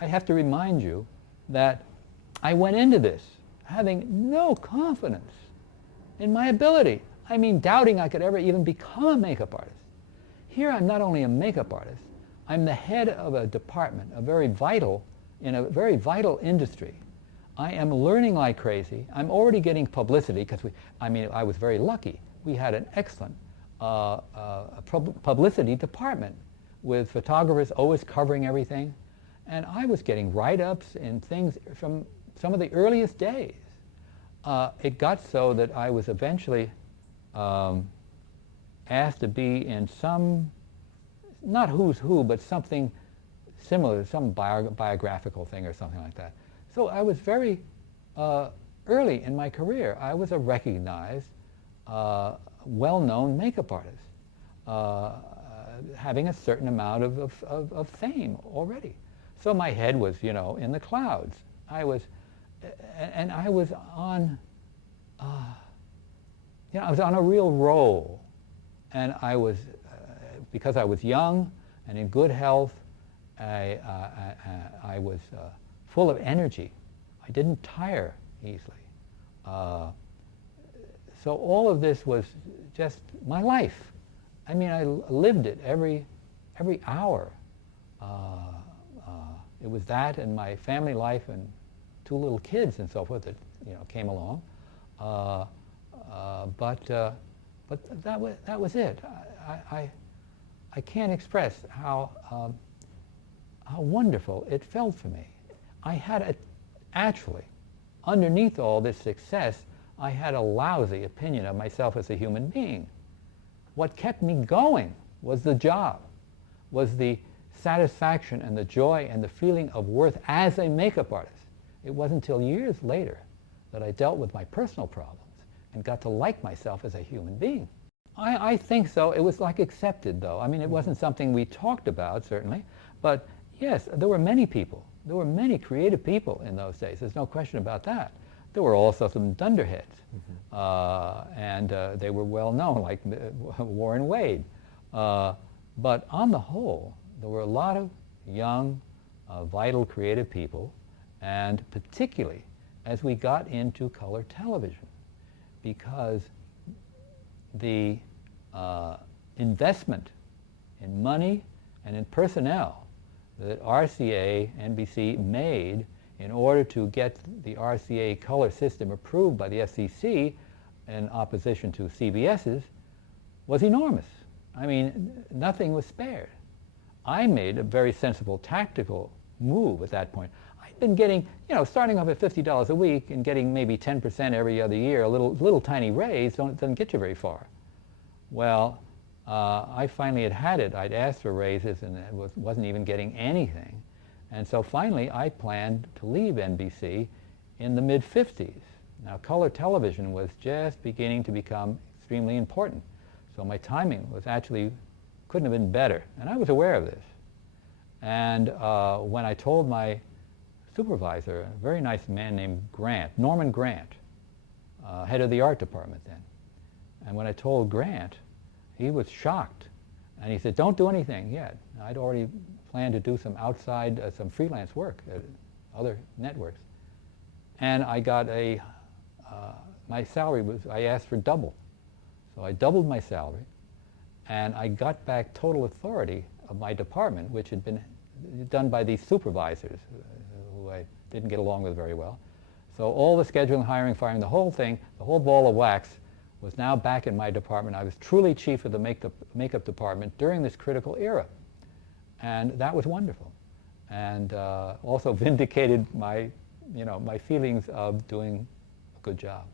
I have to remind you that I went into this having no confidence in my ability. I mean, doubting I could ever even become a makeup artist. Here I'm not only a makeup artist, I'm the head of a department, in a very vital industry. I am learning like crazy. I'm already getting publicity because I was very lucky. We had an excellent publicity department with photographers always covering everything. And I was getting write-ups and things from some of the earliest days. It got so that I was eventually asked to be in some, not who's who, but something similar, some biographical thing or something like that. So I was very early in my career. I was a recognized, well-known makeup artist, having a certain amount of fame already. So my head was, in the clouds. I was on, I was on a real roll. And I was, because I was young and in good health, I was full of energy. I didn't tire easily. So all of this was just my life. I mean, I lived it every hour. It was that and my family life and 2 little kids and so forth that came along. But that was it. I can't express how wonderful it felt for me. I had actually, underneath all this success, I had a lousy opinion of myself as a human being. What kept me going was the job, was the satisfaction and the joy and the feeling of worth as a makeup artist. It wasn't until years later that I dealt with my personal problems and got to like myself as a human being. I think so. It was like accepted, though. I mean, it wasn't something we talked about, certainly. But yes, there were many people. There were many creative people in those days. There's no question about that. There were also some dunderheads. And they were well known, like Warren Wade. But on the whole, there were a lot of young, vital, creative people, and particularly as we got into color television, because the investment in money and in personnel that RCA, NBC made in order to get the RCA color system approved by the FCC in opposition to CBS's was enormous. I mean, nothing was spared. I made a very sensible tactical move at that point. I'd been getting, starting off at $50 a week and getting maybe 10% every other year, a little tiny raise doesn't get you very far. Well, I finally had it. I'd asked for raises and wasn't even getting anything. And so finally I planned to leave NBC in the mid-50s. Now color television was just beginning to become extremely important. So my timing was actually, couldn't have been better. And I was aware of this. And when I told my supervisor, a very nice man named Grant, Norman Grant, head of the art department then. And when I told Grant, he was shocked. And he said, don't do anything yet. I'd already planned to do some outside, some freelance work at other networks. And I got my salary was, I asked for double. So I doubled my salary, and I got back total authority of my department, which had been done by these supervisors who I didn't get along with very well. So all the scheduling, hiring, firing, the whole thing, the whole ball of wax was now back in my department. I was truly chief of the makeup department during this critical era. And that was wonderful. And also vindicated my, my feelings of doing a good job.